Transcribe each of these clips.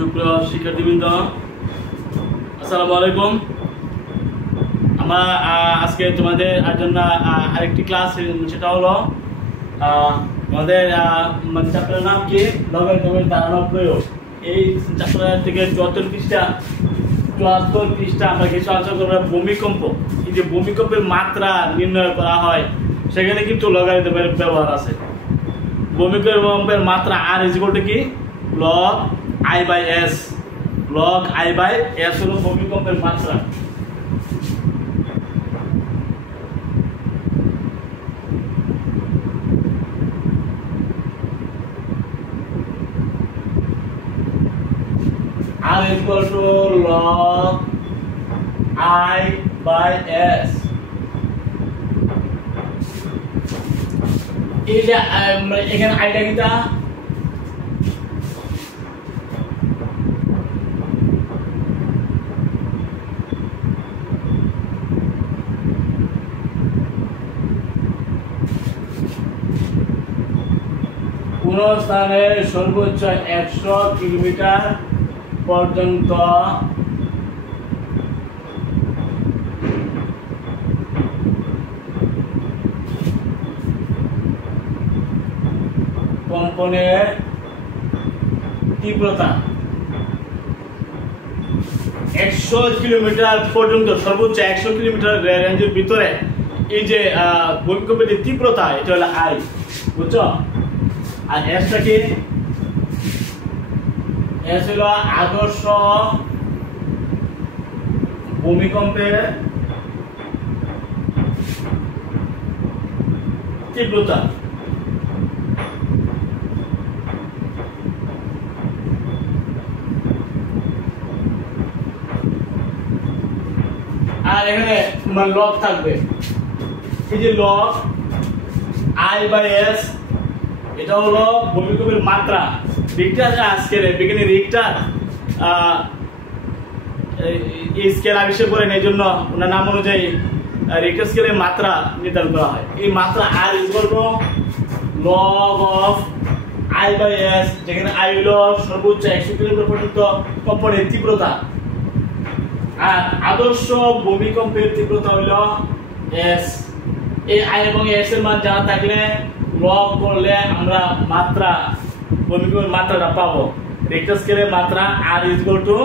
সুপ্রিয় শিক্ষার্থীবৃন্দ, আসসালামু আলাইকুম। আমরা আজকে তোমাদের জন্য আরেকটি ক্লাস, সেটা হলো আমাদের চ্যাপ্টারের নাম কি, লগারিদমের ধারণা প্রয়োগ। এই চ্যাপ্টার থেকে 74 পৃষ্ঠা আমরা কিছু আলোচনা করবো ভূমিকম্প। এই যে ভূমিকম্পের মাত্রা নির্ণয় করা হয়, সেখানে কিন্তু লগারিদমের ব্যবহার আছে। ভূমিকম্পের মাত্রা আর ইজ ইকুয়াল টু কি, log I by S. Log I by S হলো ভূমিকম্পের মাত্রা। R is equal to log I by S. এই যে এখানে আইটা কিটা, কোন স্থানে সর্বোচ্চ 100 কিলোমিটার পর্যন্ত কম্পনের তীব্রতা 100 কিলোমিটার পর্যন্ত, সর্বোচ্চ 100 কিলোমিটার রেঞ্জের ভিতরে এই যে ভূমিকম্পের তীব্রতা, এটা হলো আই, বুঝছো? আর এসটা কি, এস হলো আদর্শ ভূমিকম্পের তীব্রতা। আর এখানে লগ থাকবে, এই যে লগ আই বাই এস, এটা হলো ভূমিকম্পের মাত্রা। রিক্টার স্কেলে বিজ্ঞানী রিক্টার এই স্কেল আবিষ্কার করেন, এই জন্য ওনার নাম অনুযায়ী রিক্টার স্কেলের মাত্রা নির্ধারণ করা হয়। এই মাত্রা R is equal to log of I by S, যেখানে আই হলো সর্বোচ্চ 100 কিলোমিটার পর্যন্ত কম্পনের তীব্রতা, আর আদর্শ ভূমিকম্পের তীব্রতা হলো এস। এই আই এবং এস এর মান জানা থাকলে লগ করলে আমরা মাত্রা, ভূমিকম্পের মাত্রাটা পাবো। রিক্টার স্কেলের মাত্রা R is equal to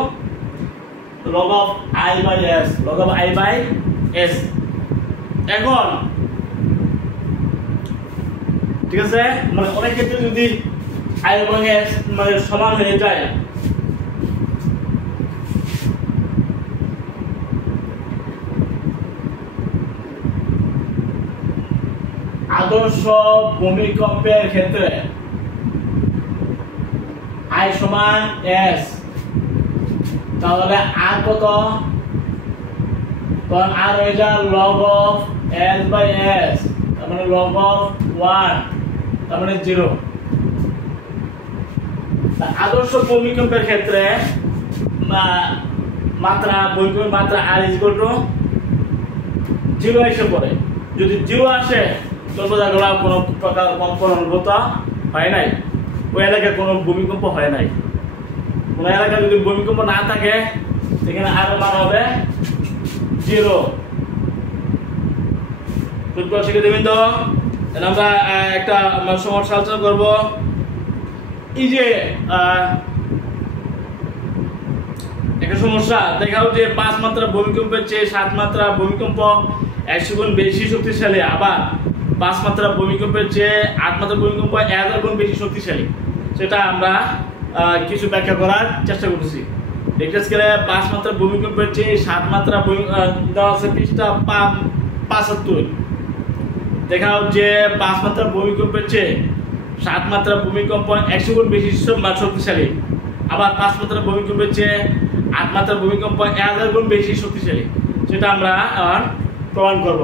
log of I by S, log of I by S. এখন ঠিক আছে, মানে অনেক ক্ষেত্রে যদি আই এবং এস মানে সমান হয়ে যায়, আদর্শ ভূমিকম্পের ক্ষেত্রে আই সমান এস, তাহলে আর কত, তখন আর হয়ে যায় log of S by S, তার মানে লগ অফ 1, তার মানে 0। আদর্শ ভূমিকম্পের ক্ষেত্রে মাত্রা, ভূমিকম্পের মাত্রা আর ইজ ইকুয়াল টু 0 এসে পড়ে। যদি 0 আসে তো বোঝা গেল কোনো প্রকার কম্পন অনুভূত হয় নাই, ওই এলাকায় কোনো ভূমিকম্প হয় নাই। কোন এলাকায় যদি ভূমিকম্প না থাকে, সেখানে আর মান হবে 0। শিখে দেবেন তো। আমরা একটা সমস্যা আলোচনা করবো। এই যে একটা সমস্যা দেখাও যে 5 মাত্রা ভূমিকম্পের চেয়ে 7 মাত্রা ভূমিকম্প 100 গুণ বেশি শক্তিশালী, আবার 5 মাত্রা ভূমিকম্পের চেয়ে 8 মাত্রা ভূমিকম্প 1000 গুণ বেশি শক্তিশালী। সেটা আমরা কিছু ব্যাখ্যা করার চেষ্টা করতেছি। রিক্টার স্কেলে 5 মাত্রা ভূমিকম্পের চেয়ে 7 মাত্রা দেওয়া আছে পৃষ্ঠা 75। দেখাও যে 5 মাত্রা ভূমিকম্পের চেয়ে 7 মাত্রা ভূমিকম্প 100 গুণ বেশি শক্তিশালী, আবার 5 মাত্রা ভূমিকম্পের চেয়ে 8 মাত্রা ভূমিকম্প 1000 গুণ বেশি শক্তিশালী। সেটা আমরা প্রমাণ করব।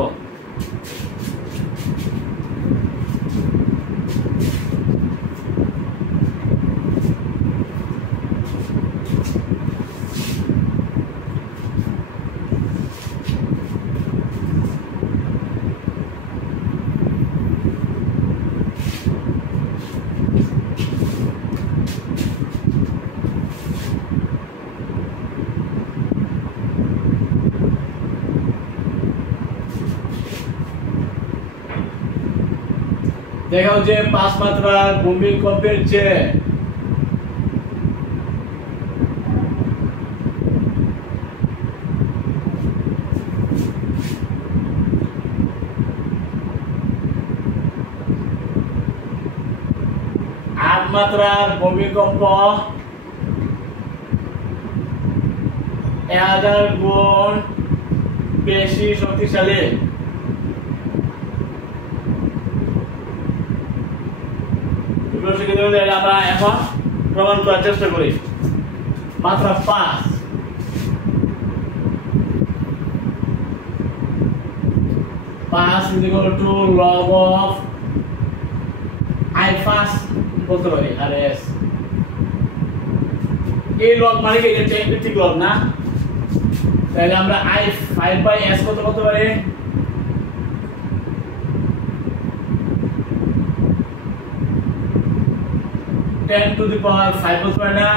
দেখাও যে 5 মাত্রার ভূমিকম্পের চেয়ে মাত্রার ভূমিকম্প 1000 গুণ বেশি শক্তিশালী। আমরা এখন প্রমাণ করার চেষ্টা করি। মাত্রা 5 is equal to log of I fast বলতে পারি আর s। এই লগ মানে কি এটা ঠিক লগ না, তাহলে আমরা I 5/s কত করতে পারি? 10 to the power 5 বলতে পারি না।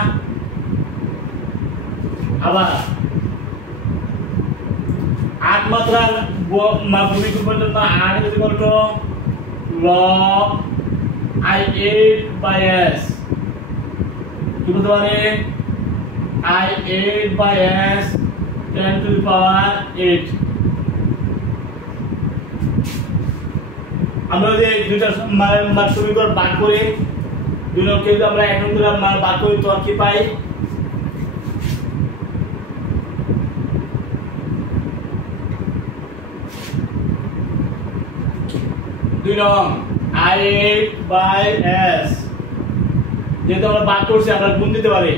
আবার 8 মাত্রার ভূমিকম্পের জন্য r is equal to log I8/s কি বলতে পারি? I8/s 10 to the power 8। আমরা যে দুইটা সমীকরণ ভাগ করি, দুই নম্বরকে যদি আমরা এক নম্বরে ভাগ করি তো কি পাই? দুই নং I8/s যেহেতু আমরা ভাগ করছি আমরা গুণ দিতে পারি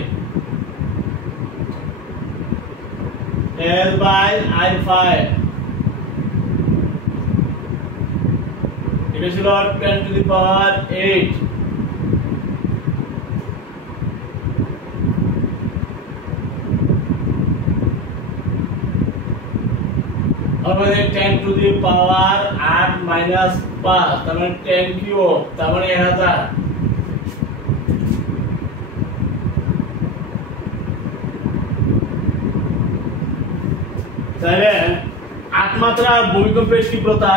s/I5 এটা ছিল 10 to the power 8। আমাদের 10 to the power 8 minus 5 তার মানে 10 কিউব তার মানে 1000। তাহলে 8 মাত্রার ভূমিকম্পের তীব্রতা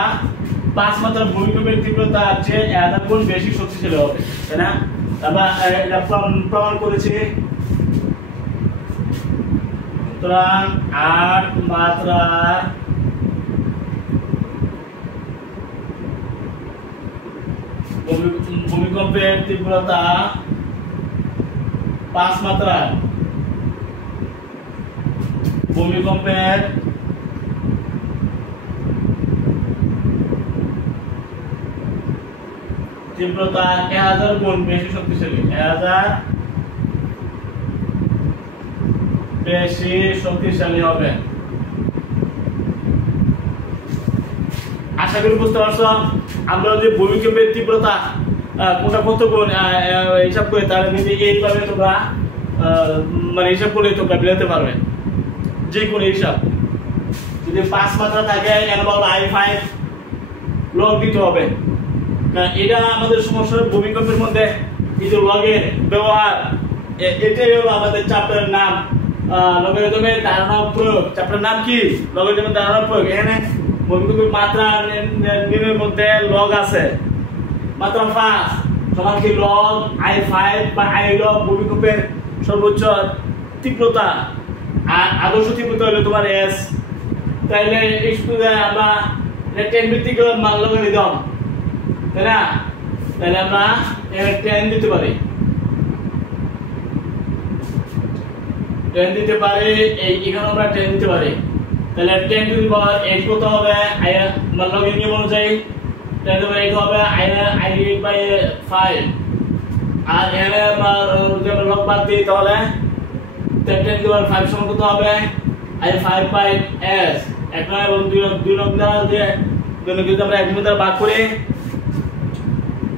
5 মাত্রার ভূমিকম্পের তীব্রতা চেয়ে 1000 গুণ বেশি শক্তিশালী হবে, তাই না? আমরা এটা প্রমাণ করেছি। সুতরাং 8 মাত্রার ভূমিকম্পের তীব্রতা 5 মাত্রার ভূমিকম্পের তীব্রতা 1000 গুণ বেশি শক্তিশালী, 1000 বেশি শক্তিশালী হবে। আশা করি বুঝতে পারছো। আমরা যদি ভূমিকম্পের তীব্রতা কোনটা কত গুণ হিসাব করে তাহলে কিন্তু এইভাবে তোমরা হিসাব করে তোমরা বেরোতে পারবে যে কোনো হিসাব। যদি 5 মাত্রা থাকে I5 লগ দিতে হবে, কারণ এটা আমাদের সমস্যার ভূমিকম্পের মধ্যে এই যে লগের ব্যবহার এটাই হলো আমাদের চ্যাপ্টারের নাম, লগারিদমের ধারণা প্রয়োগ। চ্যাপ্টারের নাম কি? লগারিদমের ধারণা প্রয়োগ। এখানে ভূমিকম্পের মাত্রা নির্ণয়ের মধ্যে লগ আছে। মাত্রা 5 সমান কি লগ I5 বা I লগ ভূমিকম্পের সর্বোচ্চ তীব্রতা, আর আদর্শ তীব্রতা হলো তোমার s। তাইলে এই সূত্রে আমরা 10 ভিত্তিক মান লগারিদম, তাই না? তাহলে আমরা 10 দিতে পারি, 10 দিতে পারি, এখানে আমরা 10 দিতে পারি। তাহলে 10 to the power 8 কত হবে? লগের নিয়ম অনুযায়ী 10 to the power 8 হবে I8/5। আর এখানে আমরা যদি লগ বাদ দিই তাহলে 10 to the power 5 সমান কত হবে? I5/s। এক নং এবং দুই নং দ্বারা যে দুই নং যদি আমরা এক নং দ্বারা ভাগ করি,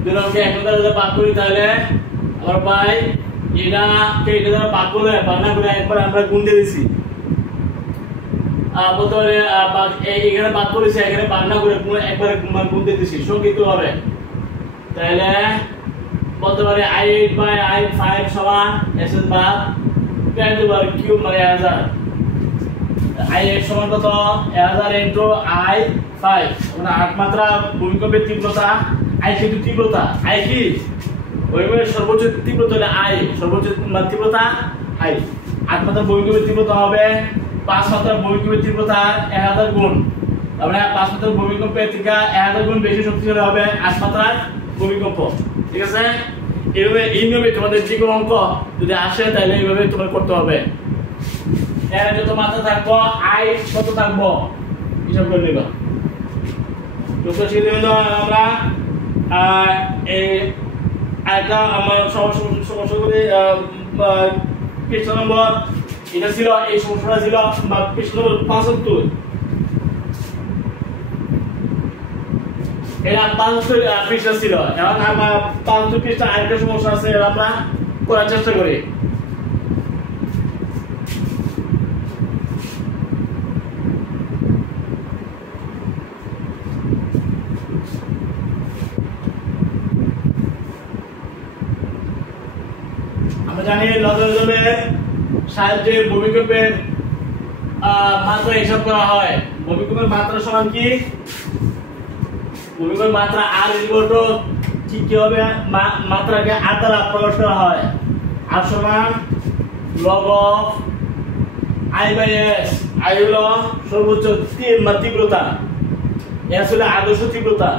দুই নংকে এক নং দ্বারা ভাগ করি তাহলে আমরা পাই এটাকে এটা দ্বারা ভাগ করে বাংলা করে একবার আমরা গুণ দিয়ে দিছি। বলতে পারে এখানে ভাগ করেছি, এখানে বাংলা করে একবার গুণ দিয়ে দিছি সংক্ষিপ্ত হবে। তাহলে বলতে পারে I8/I5 সমান s ভাগ 10 to the power কিউব মানে 1000। I8 সমান কত? 1000 into I5 মানে 8 মাত্রা ভূমিকম্পের তীব্রতা আই কিন্তু তীব্রতা, আই কি ভূমিকম্পের সর্বোচ্চ তীব্রতা হলে আই, সর্বোচ্চ তীব্রতা আই। 8 মাত্রার ভূমিকম্পের তীব্রতা হবে 5 মাত্রার ভূমিকম্পের তীব্রতা 1000 গুণ। তাহলে 5 মাত্রার ভূমিকম্পের থেকে 1000 গুণ বেশি শক্তিশালী হবে 8 মাত্রার ভূমিকম্প। ঠিক আছে? এইভাবে এই নিয়মে তোমাদের যে কোনো অঙ্ক যদি আসে তাহলে এইভাবে তোমার করতে হবে। এর যত মাত্রা থাকবো আই কত থাকবো হিসাব করে নিবা। তো সেজন্য আমরা এই একটা আমার সমস্যা করে পৃষ্ঠা নম্বর এটা ছিল, এই সমস্যাটা ছিল পৃষ্ঠা নম্বর 75। এটা 75 পৃষ্ঠা ছিল। এখন আমার 75 পৃষ্ঠা আরেকটা সমস্যা আছে, আমরা করার চেষ্টা করি। আমরা জানি লগারিদমের সাহায্যে ভূমিকম্পের মাত্রা হিসাব করা হয়। ভূমিকম্পের মাত্রা সমান কি? ভূমিকম্পের মাত্রা আর ইকুয়াল টু কি হবে? মাত্রাকে আর দ্বারা প্রকাশ করা হয়। আর সমান log of I by S. I হলো সর্বোচ্চ তীব্রতা, এস হলো আদর্শ তীব্রতা।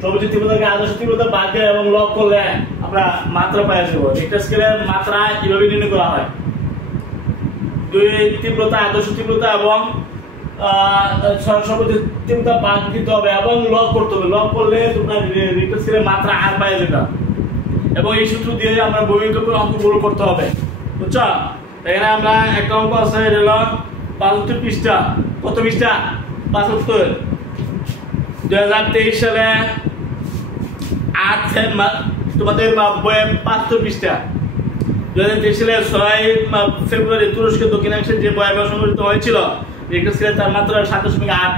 সর্বোচ্চ তীব্রতাকে আদর্শ তীব্রতা বাদ দিয়ে এবং লগ করলে আমরা মাত্রা পাই যাব। রিক্টার স্কেলের মাত্রা কিভাবে নির্ণয় করা হয়? দুই তীব্রতা, আদর্শ তীব্রতা এবং সর্বোচ্চ তীব্রতা বাদ দিতে হবে এবং লগ করতে হবে। লগ করলে তোমরা রিক্টার স্কেলের মাত্রা আর পাই যাবে। এবং এই সূত্র দিয়ে আমরা ভূমিকম্পের অঙ্কগুলো করতে হবে। বুঝছো? এখানে আমরা একটা অঙ্ক আছে, এটা হলো 75 পৃষ্ঠা। কত পৃষ্ঠা? 75। 2023 সালে 8 তোমাদের বইয়ে 75 পৃষ্ঠা। 2023 সালে 6 ফেব্রুয়ারি তুরস্কের দক্ষিণাংশে যে ভয়াবহ সংঘটিত হয়েছিল, রিক্টার স্কেলে তার মাত্রা 7.8।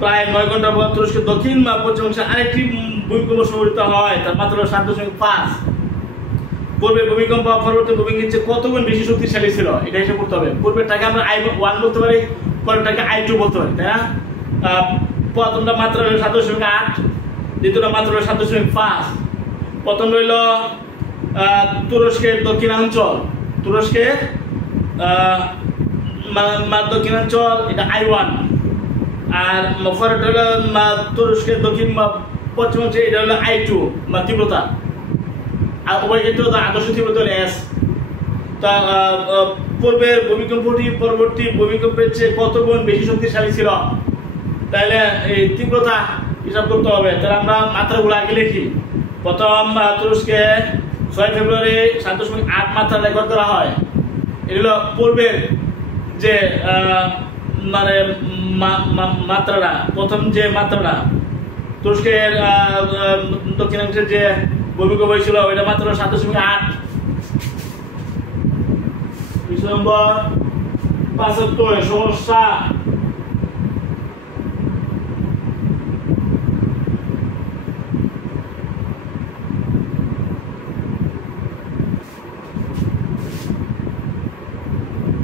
প্রায় 9 ঘন্টা পর তুরস্কের দক্ষিণ পশ্চিমাংশে আরেকটি ভূমিকম্প সংঘটিত হয়, তার মাত্রা 7.5। পূর্বে ভূমিকম্প পরবর্তী ভূমিকম্পের চেয়ে কত গুণ বেশি শক্তিশালী ছিল এটা হিসাব করতে হবে। পূর্বেরটাকে আমরা I1 বলতে পারি, পরেরটাকে I2 বলতে পারি, তাই না? প্রথমটা মাত্রা হলো 7.8, দ্বিতীয়টা মাত্রা হলো 7.5। প্রথম রইল তুরস্কের দক্ষিণাঞ্চল, তুরস্কের দক্ষিণাঞ্চল, এটা I1। আর পরেরটা হলো তুরস্কের দক্ষিণ পশ্চিমাংশে, এটা হলো I2 তীব্রতা। আর উভয় ক্ষেত্রে আদর্শ তীব্রতা হলো S। তা পূর্বের ভূমিকম্পটি পরবর্তী ভূমিকম্পের চেয়ে কত গুণ বেশি শক্তিশালী ছিল, তাহলে এই তীব্রতা হিসাব করতে হবে। তাহলে আমরা মাত্রাগুলো আগে লিখি। প্রথম তুরস্কে 6 ফেব্রুয়ারি 7.8 মাত্রা রেকর্ড করা হয়। এগুলো পূর্বের যে মানে মাত্রাটা, প্রথম যে মাত্রাটা তুরস্কের দক্ষিণাংশের যে ভূমিকম্প হয়েছিল ওইটা মাত্র 7.8। নম্বর 75 সমস্যা।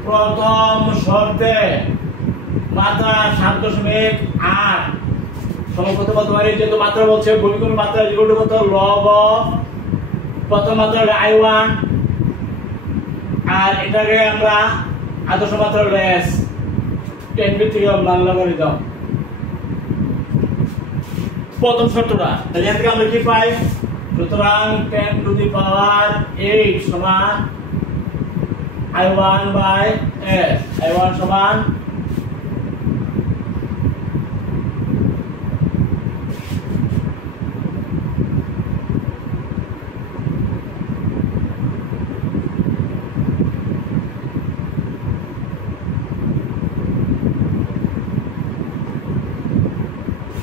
প্রথম শর্তে মাত্রা 7.8 সমকত বলতে পারি, যেহেতু মাত্রা বলছে ভূমিকম্পের মাত্রা ইকুয়াল টু কত? লগ অফ প্রথম মাত্রা হলো I1 আর এটাকে আমরা আদর্শ মাত্রা হলো S। 10 থেকে মান লাগাই দাও প্রথম শর্তটা। তাহলে এখান থেকে আমরা কি পাই? সুতরাং 10 টু দি পাওয়ার 8 সমান I1 বাই S। I1 সমান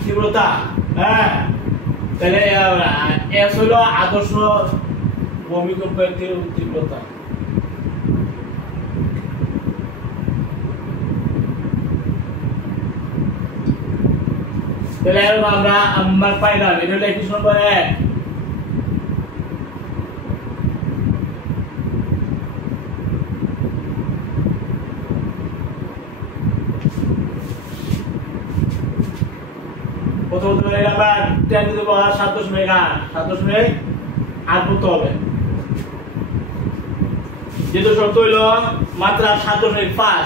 তীব্রতা। হ্যাঁ, তাহলে S হলো আদর্শ ভূমিকম্পের তীব্রতা। তাহলে আমরা আমার পাইলাম এটা হলো 21 নম্বর 1। প্রথম হতে পারে আমরা 10 টু দি পাওয়ার 7.8 করতে হবে। যেহেতু শর্ত হইল মাত্রা 7.5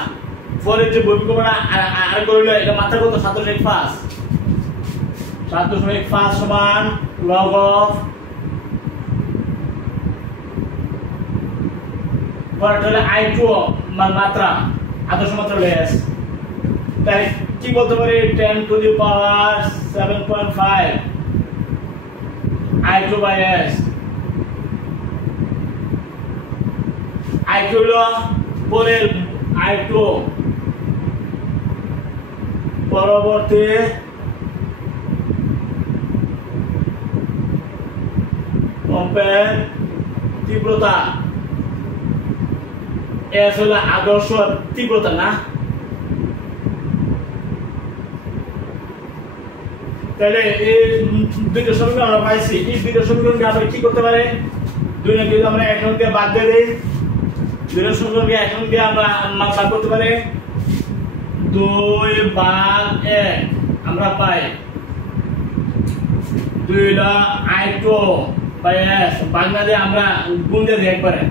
পরে যে ভূমিকম্পটা আর করলো এটা মাত্রা কত 7.5 সমান log of পরে I2 মাত্রা আদর্শ মাত্রা লেস, তাই কি বলতে পারি 10 to the power 7.5 I2 by s। I2 হলো পরের I2 পরবর্তী কম্পের তীব্রতা, s হলো আদর্শ তীব্রতা না, তাহলে এই দুইটা সমীকরণ আমরা পাইছি। এই দুইটা সমীকরণকে আমরা কি করতে পারে, দুই নাকি আমরা এখন দিয়ে বাদ দিয়ে দেই, দুইটা সমীকরণকে এখন দিয়ে আমরা মান বাদ করতে পারি 2/1 আমরা পাই 2 হলো I2 বাই s, বাংলা দিয়ে আমরা গুণ দিয়ে দিই একবারে।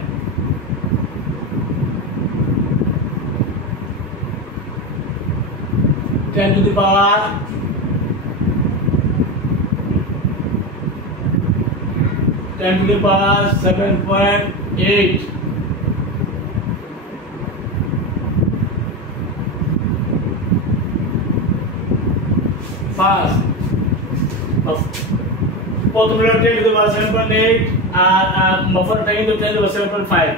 Ten two the power 7.8 first প্রথম হলো 10 টু দি পাওয়ার 7.8 আর মফরটা কিন্তু 10 টু দি পাওয়ার 7.5।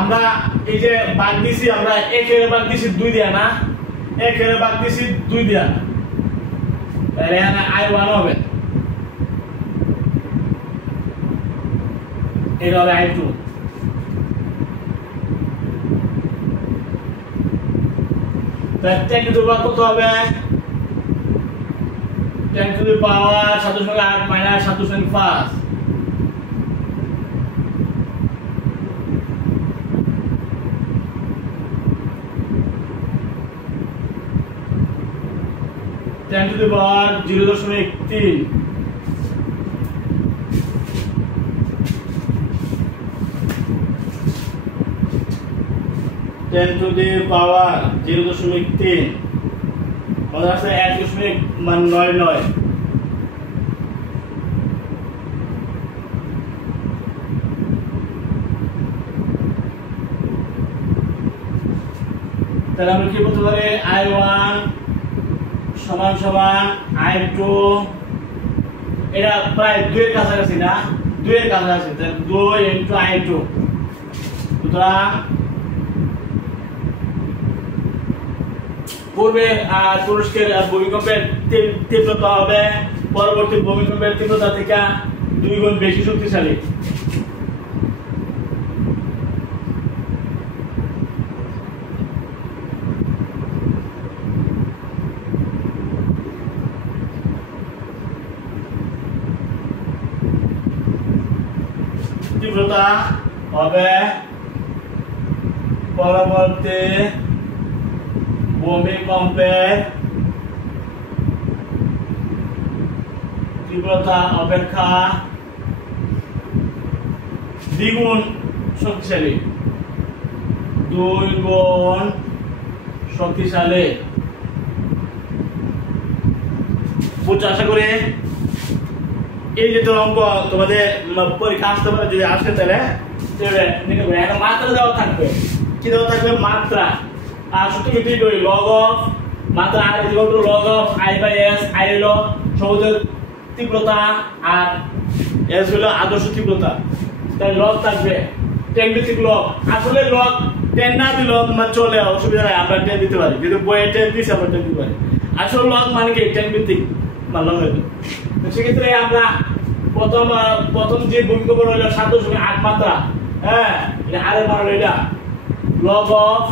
আমরা এই যে ভাগ দিছি, আমরা 1 এর ভাগ দিছি 2 দিয়া না, 1 এর ভাগ দিছি 2 দিয়া, তাহলে এখানে I1 হবে, এটা হবে I2। তাহলে 10 টু দি পাওয়ার কত হবে 10 to the power 7.8 minus 7.5 10 to the power 0.3 10 to the power 0.3 আমাদের আছে 1.99। তাহলে আমরা কি বলতে পারি I1 সমান সমান I2, এটা প্রায় 2 এর কাছাকাছি না, 2 এর কাছাকাছি, 2 into I2। সুতরাং পূর্বে তুরস্কের ভূমিকম্পের তীব্রতা হবে পরবর্তী ভূমিকম্পের তীব্রতা থেকে 2 গুণ বেশি শক্তিশালী। তীব্রতা হবে পরবর্তী ভূমিকম্পের তীব্রতা অপেক্ষা দ্বিগুণ শক্তিশালী, 2 গুণ শক্তিশালী। বুঝছো আশা করি। এই যে অঙ্ক তোমাদের পরীক্ষা আসতে পারে, যদি আসে তাহলে মাত্রা দেওয়া থাকবে, কি দেওয়া থাকবে মাত্রা, আর সূত্র কি করি লগ অফ মাত্রা R is equal to log of I by s। I হলো সহজের তীব্রতা আর s হলো আদর্শ তীব্রতা, তাই লগ থাকবে 10 ভিত্তিক লগ। আসলে লগ 10 না দিলেও চলে, অসুবিধা নাই, আমরা 10 দিতে পারি, যদি বইয়ে 10 দিছি আমরা 10 দিতে পারি। আসলে লগ মানে কি 10 ভিত্তিক মানলাম হয়তো। সেক্ষেত্রে আমরা প্রথম যে ভূমিকম্প হইল 7.8 মাত্রা, হ্যাঁ এটা আর এর মান হলো এটা লগ অফ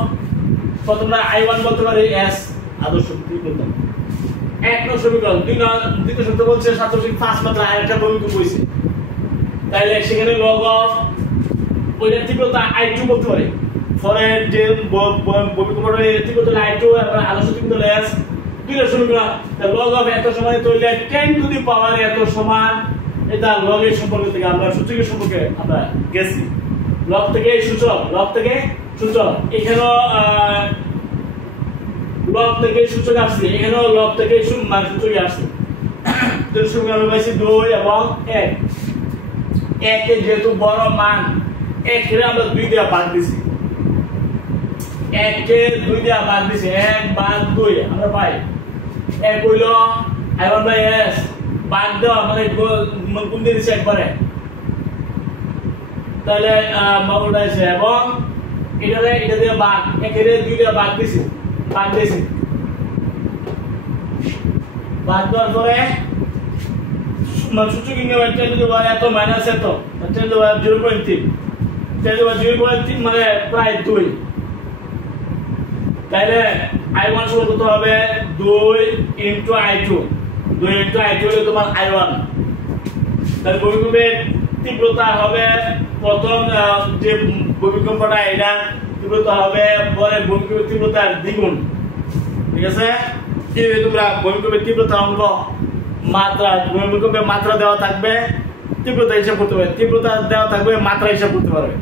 প্রথমটা I1 বলতে পারি s আদর্শ তীব্রতা। এক নং সমীকরণ, দ্বিতীয় সূত্র বলছে 7.5 মাত্রা আর একটা ভূমিকম্প হইছে, তাইলে সেখানে লগ অফ ওইটা তীব্রতা I2 বলতে পারি। পরে যে ভূমিকম্পটা তীব্রতা I2 এবং আদর্শ তীব্রতা S দুইটা সমীকরণ লগ অফ এত সমান তৈরি 10 টু দি পাওয়ার এত সমান এটা লগের সম্পর্ক থেকে আমরা সূচকের সম্পর্কে আমরা গেছি। লগ থেকে সূচক, লগ থেকে সূচক, এখানেও লগ থেকে সূচক আসছে, এখানেও লগ থেকে সূচকে আসছে। তো সূচক আমরা পাইছি 2 এবং 1। 1 এর যেহেতু বড় মান 1 এর আমরা 2 দিয়ে ভাগ দিছি, 1 কে 2 দিয়ে ভাগ দিছি, 1 ভাগ 2 আমরা পাই 1 হইল I1/S ভাগ দেওয়া মানে গুণ দিয়ে দিছি একবারে, তাহলে মগলটা আছে এবং এটা দিয়ে ভাগ 1 এর 2 দিয়ে ভাগ দিছি, ভাগ দিছি, ভাগ দেওয়ার পরে সূচক ইংরেজি 10 টু দি পাওয়ার এত মাইনাস এত 10 to the power 0.3, 10 to the পাওয়ার 0.3 মানে প্রায় 2। তাহলে I1 সমান কত হবে 2 ইনটু I2, 2 ইনটু I2 হলো তোমার I1। তাহলে ভূমিকম্পের তীব্রতা হবে প্রথম যে ভূমিকম্পটা এটা তীব্রতা হবে পরে ভূমিকম্পের তীব্রতার দ্বিগুণ। ঠিক আছে, এই তোমরা ভূমিকম্পের তীব্রতা অঙ্ক মাত্রা, ভূমিকম্পের মাত্রা দেওয়া থাকবে তীব্রতা হিসাব করতে পারবে, তীব্রতা দেওয়া থাকবে মাত্রা হিসাব করতে পারবে।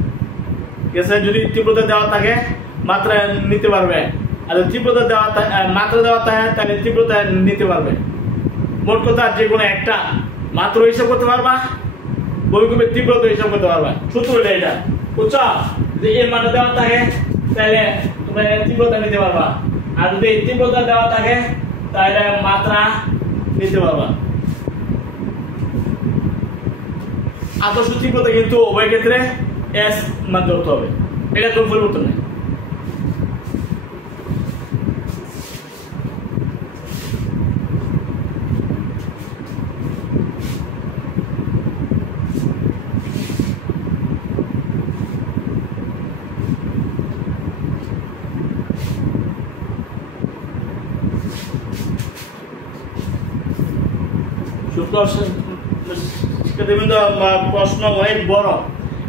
ঠিক আছে, যদি তীব্রতা দেওয়া থাকে মাত্রা নিতে পারবে, আর তীব্রতা দেওয়া মাত্রা দেওয়া থাকে তাহলে তীব্রতা নিতে পারবে। মোট কথা যে কোনো একটা মাত্রা হিসাব করতে পারবা, ভূমিকম্পের তীব্রতা হিসাব করতে পারবা। সূত্র এটা বুঝছো, যদি এর মাত্রা দেওয়া থাকে তাহলে তোমরা তীব্রতা নিতে পারবা, আর যদি তীব্রতা দেওয়া থাকে তাহলে মাত্রা নিতে পারবা। আদর্শ তীব্রতা কিন্তু উভয় ক্ষেত্রে S মান ধরতে হবে, এটা কোনো পরিবর্তন নেই। প্রশ্ন অনেক বড়,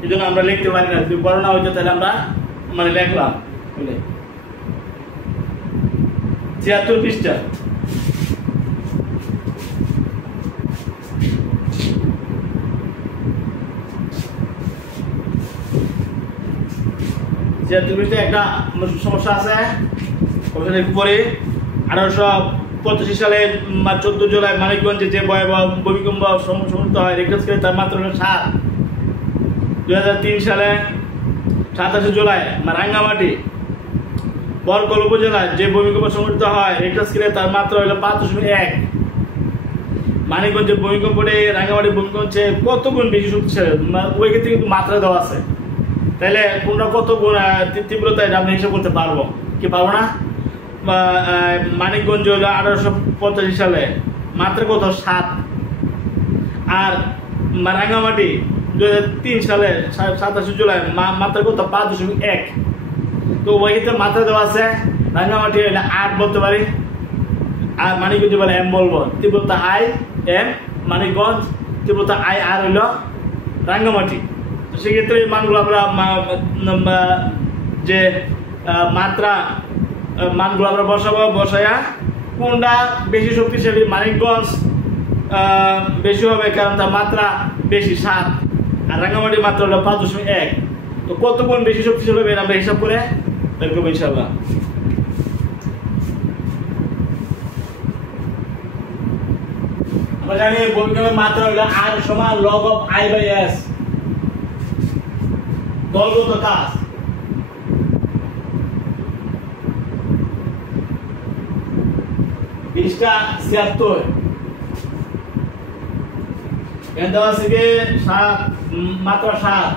এই জন্য আমরা লিখতে পারি না, যদি বড় না হইতো তাহলে আমরা মানে লিখলাম 76 পৃষ্ঠা। একটা সমস্যা আছে ওখানে পরে 1885 সালে 14 জুলাই মানিকগঞ্জে যে ভয়াবহ ভূমিকম্প সংঘটিত হয় রেকর্ড স্কেলে তার মাত্রা হলো 7। 2003 সালে 27 জুলাই রাঙ্গামাটি বরকল উপজেলায় যে ভূমিকম্প সংঘটিত হয় রেকর্ড স্কেলে তার মাত্রা হলো 5.1। মানিকগঞ্জের ভূমিকম্পে রাঙ্গামাটি ভূমিকম্পে কত গুণ বেশি শক্তিশালী, ওই ক্ষেত্রে কিন্তু মাত্রা দেওয়া আছে, তাহলে কোনটা কত গুণ তীব্রতা এটা আমরা হিসাব করতে পারবো কি পারবো না? মানিকগঞ্জ হলো 1885 সালে মাত্রা কত 7, আর রাঙ্গামাটি 2003 সালে 27 জুলাই মাত্রা কত 5.1। তো ওই ক্ষেত্রে মাত্রা দেওয়া আছে, রাঙ্গামাটি হলে 8 বলতে পারি, আর মানিকগঞ্জ বলে M বলবো, তীব্রতা I M মানিকগঞ্জ, তীব্রতা I আর হইল রাঙ্গামাটি। তো সেক্ষেত্রে এই মানগুলো আমরা যে মাত্রা মানগুলো আমরা বসাবো, বসায়া কোনটা বেশি শক্তিশালী, মানিকগঞ্জ বেশি হবে কারণ তার মাত্রা বেশি 7, আর রাঙ্গামাটির মাত্রা হলো 5.1। তো কত গুণ বেশি শক্তিশালী হবে আমরা হিসাব করে বের করবো ইনশাআল্লাহ। আমরা জানি ভূমিকম্পের মাত্রা হলো R সমান log of I/S, দলগত কাজ। পৃষ্ঠা 76 এখানে দেওয়া আছে কি 7 মাত্রা 7।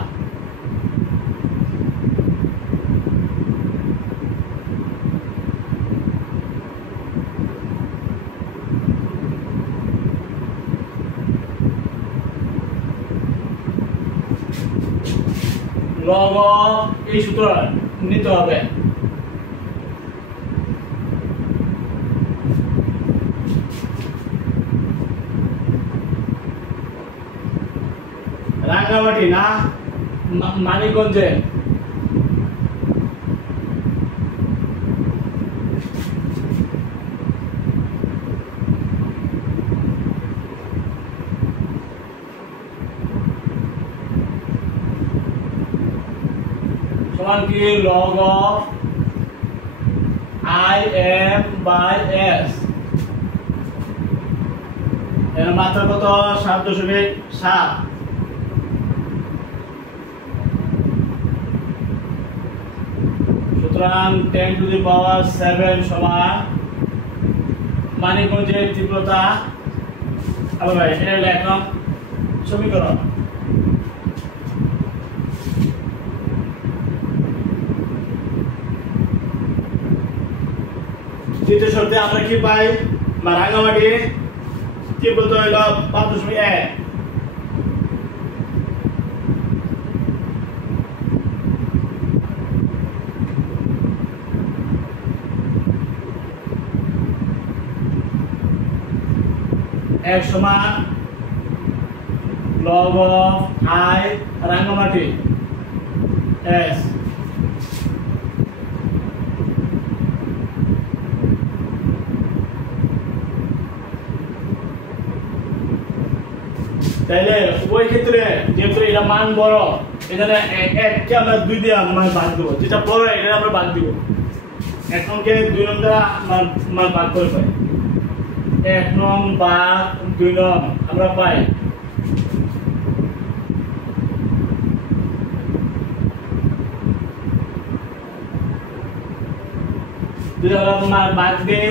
লগ এই সূত্র নিতে হবে, রাঙ্গামাটি না মানিকগঞ্জে সমান কি log of IM by S এর মাত্রা কত 7.7 সুতরাং 10 to the power 7 সমান মানিকগঞ্জের তীব্রতা আবার ভাই এটা লিখলাম সমীকরণ দ্বিতীয় শর্তে আমরা কি পাই রাঙ্গামাটি তীব্রতা হইল 5.1 এক সমান log of I Rangamati S তাহলে ওই ক্ষেত্রে যেহেতু এটা মান বড় এখানে এককে আমরা 2 দিয়ে মান ভাগ দেব যেটা বড় এটা আমরা ভাগ দিব এককে 2 নং দ্বারা মান ভাগ করে পাই 1 নং ভাগ 2 নং আমরা পাই যদি আমরা ভাগ দেই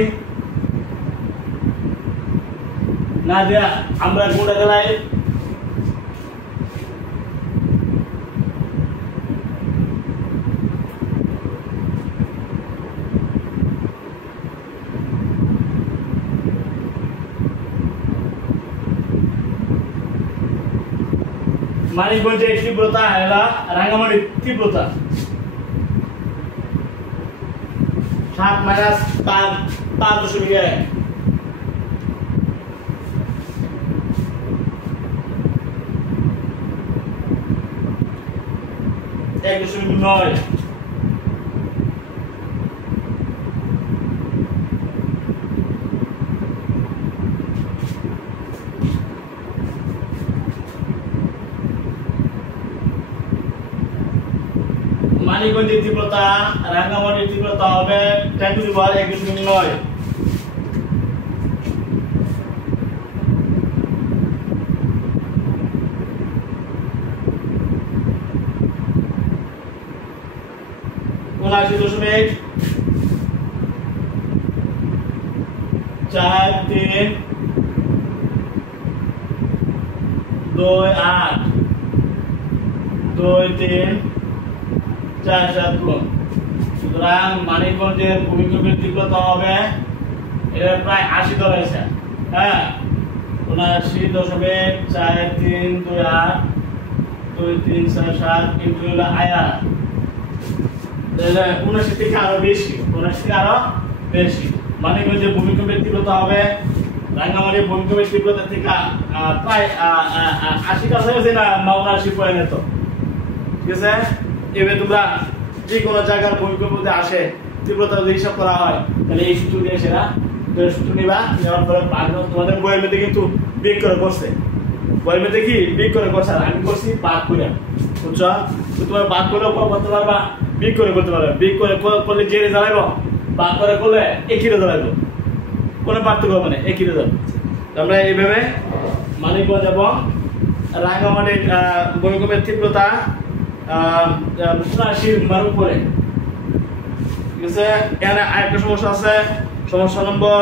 না দেয়া আমরা গুণা গেলাই মানিকগঞ্জের তীব্রতা এলা রাঙ্গামাটির তীব্রতা 7 মাইনাস 5.1 1.9 মানিকগঞ্জের তীব্রতা রাঙ্গামাটির তীব্রতা হবে 10 to the power 1.9 সুতরাং মানিকগঞ্জের ভূমিকম্পের তীব্রতা হবে এটা প্রায় 80 ধরেছে হ্যাঁ 79.4328 কিন্তু হলো আয়ার তাহলে 79 থেকে আরো বেশি 79 থেকে আরো বেশি মানিকগঞ্জের ভূমিকম্পের তীব্রতা হবে রাঙ্গামাটির ভূমিকম্পের তীব্রতা থেকে প্রায় 80 কাছাকাছি না 79 পয়েন্ট তো ঠিক আছে এবে তোমরা যে কোনো জায়গার ভূমিকম্প যদি আসে তীব্রতা যদি হিসাব করা হয় তাহলে এই সূত্র দিয়ে সেটা সূত্র নিবা নেওয়ার পরে তোমাদের বইয়ের মধ্যে কিন্তু বিয়োগ করে করছে বইয়ের মধ্যে কি বিয়োগ করে করছে আর আমি করছি ভাগ করে বুঝছো তো তোমার ভাগ করে করতে পারবা বিয়োগ করে করতে পারবে বিয়োগ করে করলে যে রেজাল্ট আইব ভাগ করে করলে একই রেজাল্ট আইব কোনো পার্থক্য হবে না একই রেজাল্ট আমরা এইভাবে মানিকগঞ্জ এবং রাঙ্গামাটির ভূমিকম্পের তীব্রতা 79 মান উপরে ঠিক আছে এখানে আরেকটা সমস্যা আছে সমস্যা নম্বর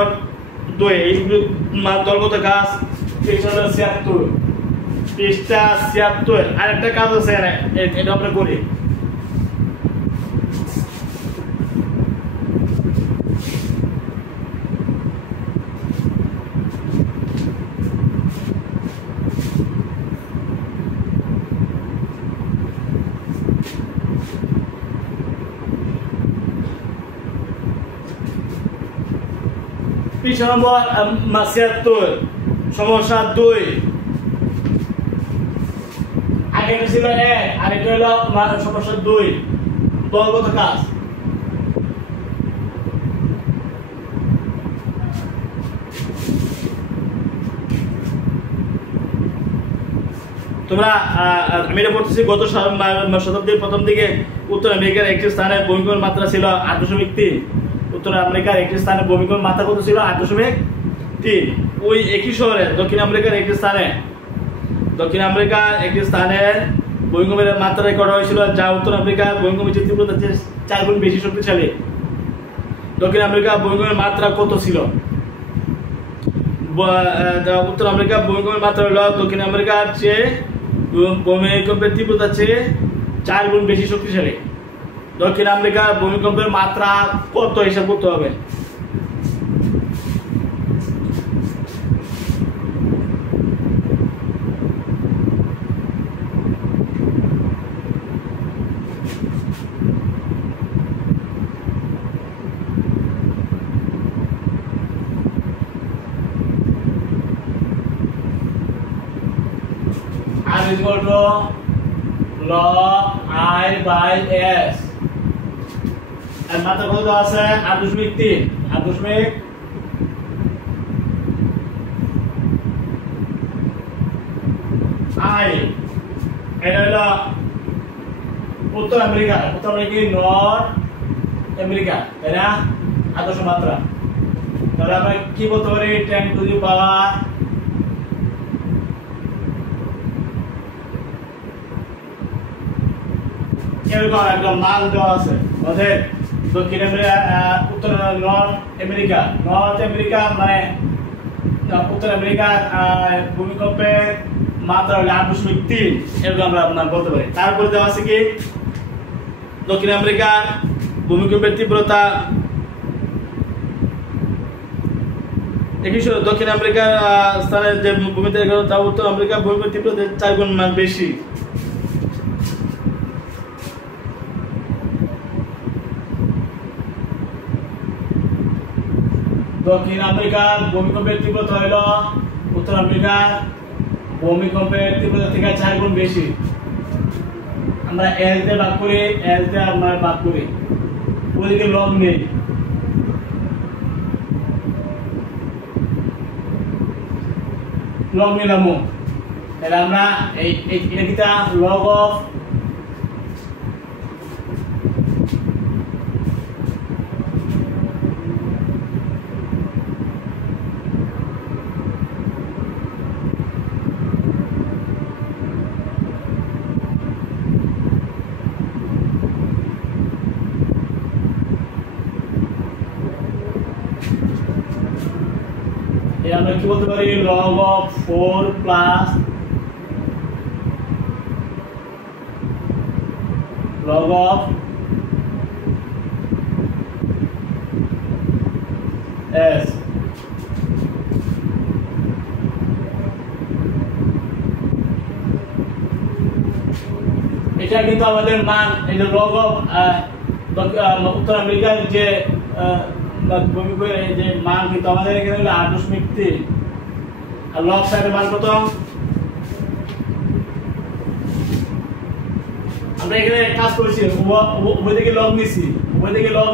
2 এইগুলো মান দলগত কাজ 76 আরেকটা কাজ আছে এটা আমরা করি পিছন নম্বর 76 সমস্যা 2 আগেটা ছিল 1 আর এটা হলো সমস্যা 2 দলগত কাজ। তোমরা আমি এটা পড়তেছি গত শতাব্দীর প্রথম দিকে উত্তর আমেরিকার একটি স্থানে ভূমিকম্পের মাত্রা ছিল 8.3। উত্তর আমেরিকার একটি স্থানে ভূমিকম্পের মাত্রা কত ছিল? 8.3। ওই একই শহরে দক্ষিণ আমেরিকার একটি স্থানে ভূমিকম্পের মাত্রা রেকর্ড হয়েছিল, যা উত্তর আমেরিকার ভূমিকম্পের তীব্রতার চেয়ে 4 গুণ বেশি শক্তিশালী। দক্ষিণ আমেরিকার ভূমিকম্পের মাত্রা কত ছিল? উত্তর আমেরিকার ভূমিকম্পের মাত্রা হলো দক্ষিণ আমেরিকার চেয়ে ভূমিকম্পের তীব্রতার চেয়ে 4 গুণ বেশি শক্তিশালী। দক্ষিণ আমেরিকার ভূমিকম্পের মাত্রা কত হিসাব করতে হবে? R is equal to log I by S এর মাত্রা কত আছে? 8.3। 8.3 I এটা হলো উত্তর আমেরিকা, নর্থ আমেরিকা, তাই না? আদর্শ মাত্রা। তাহলে আমরা কি বলতে পারি? 10 to the power এরকম একটা মান দেওয়া আছে। অতএব দক্ষিণ আমেরিকা উত্তর নর্থ আমেরিকা মানে উত্তর আমেরিকার ভূমিকম্পের মাত্রা হলো 8.3, এরকম আমরা বলতে পারি। তারপরে দেওয়া আছে কি দক্ষিণ আমেরিকার ভূমিকম্পের তীব্রতা দক্ষিণ আমেরিকার স্থানে যে ভূমিতে তা উত্তর আমেরিকার ভূমিকম্পের তীব্রতা 4 গুণ বেশি। দক্ষিণ আমেরিকার ভূমিকম্পের তীব্রতা হলো উত্তর আমেরিকার ভূমিকম্পের তীব্রতা থেকে 4 গুণ বেশি। আমরা এল দিয়ে ভাগ করি, ওইদিকে লগ নেই। লগ নিলাম, তাহলে আমরা এটা কিটা লগ অফ আমরা কি বলতে পারি? log of 4 plus log of S। এটা কিন্তু আমাদের মান, এই যে log of উত্তর আমেরিকার যে ভূমিকম্পের যে মান কিন্তু আমাদের এখানে হলো 8.3। আর লগ সাইডের মান কত? আমরা এখানে কাজ করেছি, ওইদিকে লগ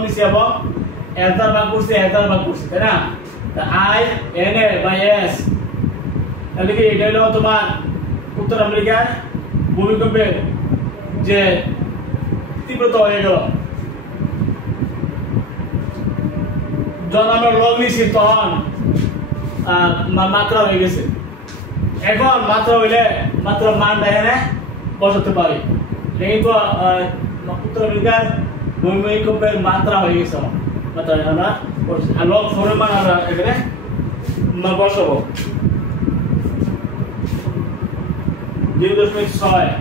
নিছি এবং এস দ্বারা ভাগ করছি, তাই না? I N A by S, তাহলে কি এটা হলো তোমার উত্তর আমেরিকার ভূমিকম্পের যে তীব্রতা হয়ে গেল। যখন আমরা লগ নিছি তখন মাত্রা হয়ে গেছে। এখন মাত্রা হইলে মাত্রা মানটা এখানে বসাতে পারি। কিন্তু উত্তর আমেরিকার ভূমিকম্পের মাত্রা হয়ে গেছে, মাত্রা আমরা আর লগ 4 এর মান আমরা এখানে বসাবো 0.6।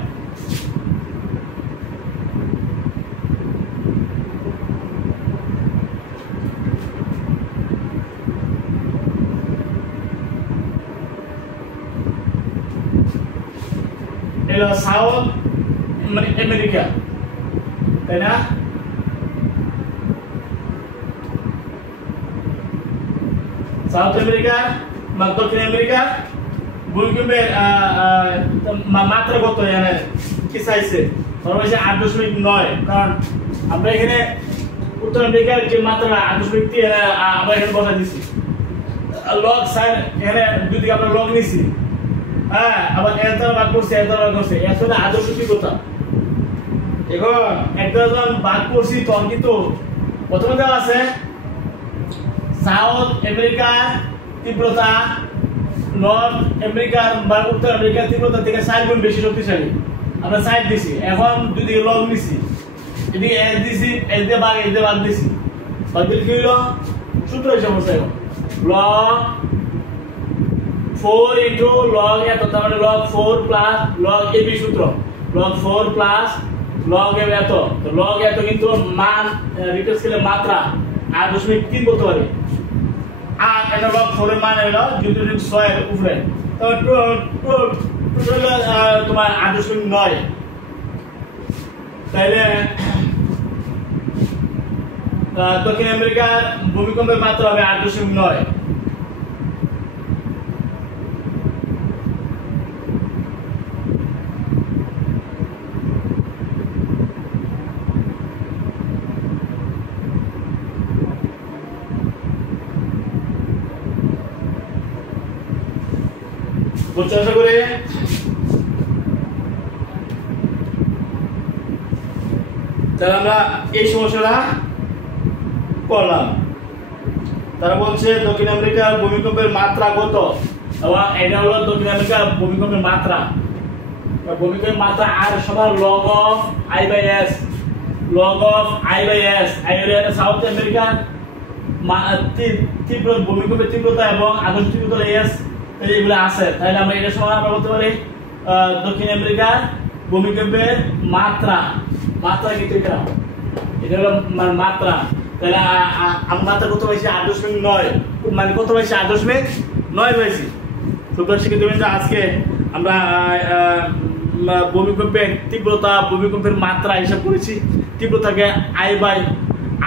এটা সাউথ আমেরিকা, তাই না? সাউথ আমেরিকা, দক্ষিণ আমেরিকা ভূমিকম্পের মাত্রা কত এখানে কি চাইছে ধরো হচ্ছে 8.9 কারণ আমরা এখানে উত্তর আমেরিকার যে মাত্রা 8.3 আমরা এখানে বসা দিছি লগ সাইন এখানে দুই দিকে আমরা লগ নিছি হ্যাঁ আবার এর দ্বারা ভাগ করছি এর দ্বারা ভাগ করছি আসলে আদর্শ তীব্রতা এখন একটা যখন ভাগ করছি তখন কিন্তু প্রথমে দেওয়া আছে সাউথ আমেরিকার তীব্রতা নর্থ আমেরিকার বা উত্তর আমেরিকার তীব্রতা থেকে 4 গুণ বেশি শক্তিশালী আমরা সাইড দিছি এখন দুই দিকে লগ নিছি এদিকে এস দিছি এস দিয়ে ভাগ দিছি ভাগ দিলে কি হলো সূত্র হিসাব হচ্ছে log 4 into log এত তার মানে log 4 plus log ab সূত্র log 4 plus log ab এত তো log এত কিন্তু মান রিক্টার স্কেলের মাত্রা 8.3 বলতে পারি আর এটা log 4 এর মান হলো 2.6 এর উপরে তো টোটাল তোমার 8.9 তাহলে দক্ষিণ আমেরিকার ভূমিকম্পের মাত্রা হবে 8.9 বুঝতে আশা করি তাহলে আমরা এই সমস্যাটা করলাম তারা বলছে দক্ষিণ আমেরিকার ভূমিকম্পের মাত্রা কত এবং এটা হলো দক্ষিণ আমেরিকার ভূমিকম্পের মাত্রা ভূমিকম্পের মাত্রা আর সমান log of I by s log of I by s I হলো সাউথ আমেরিকার তীব্র ভূমিকম্পের তীব্রতা এবং আদর্শ তীব্রতা s এগুলো আছে তাহলে আমরা এটা সমান আমরা বলতে পারি দক্ষিণ আমেরিকার ভূমিকম্পের মাত্রা কিন্তু এটা হলো মাত্রা তাহলে আমার মাত্রা কত হয়েছে 8.9 মানে কত হয়েছে 8.9 হয়েছে সুপ্রিয় শিক্ষার্থী আজকে আমরা ভূমিকম্পের তীব্রতা ভূমিকম্পের মাত্রা হিসাব করেছি তীব্রতাকে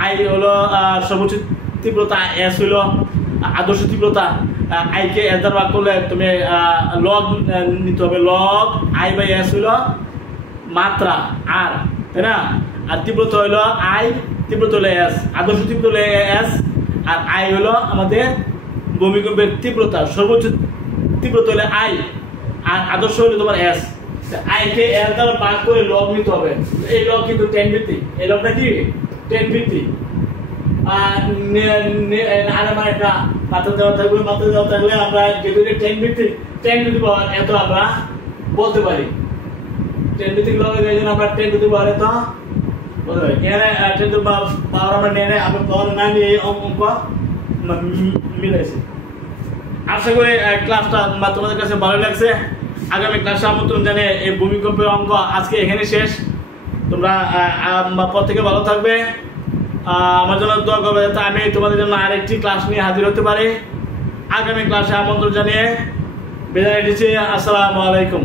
আই হলো সর্বোচ্চ তীব্রতা এস হলো আদর্শ তীব্রতা আই কে এর দ্বারা ভাগ করলে তুমি লগ নিতে হবে লগ আই বাই এস হলো মাত্রা আর তাই না আর তীব্রতা হলো আই তীব্রতা হলো এস আদর্শ তীব্রতা হলো এস আর আই হলো আমাদের ভূমিকম্পের তীব্রতা সর্বোচ্চ তীব্রতা হলো আই আর আদর্শ হলো তোমার এস আই কে এর দ্বারা ভাগ করে লগ নিতে হবে এই লগ কিন্তু 10 ভিত্তিক এই লগটা কি 10 ভিত্তিক আর আমার একটা মাত্রা দেওয়া থাকলে আমরা যেহেতু 10 ভিত্তিক 10 টু দি পাওয়ার এত আমরা বলতে পারি 10 ভিত্তিক লগের জন্য আমরা 10 টু দি পাওয়ার এত বলতে পারি এখানে 10 টু দি পাওয়ার আমরা নিয়ে আমরা পাওয়ার না নিয়ে অঙ্ক মিলাইছি আশা করি ক্লাসটা তোমাদের কাছে ভালো লাগছে আগামী ক্লাসে আমন্ত্রণ জানিয়ে এই ভূমিকম্পের অঙ্ক আজকে এখানে শেষ তোমরা পর থেকে ভালো থাকবে আমার জন্য দোয়া করবে যাতে আমি তোমাদের জন্য আরেকটি ক্লাস নিয়ে হাজির হতে পারি আগামী ক্লাসে আমন্ত্রণ জানিয়ে বিদায় দিচ্ছি আসসালামু আলাইকুম।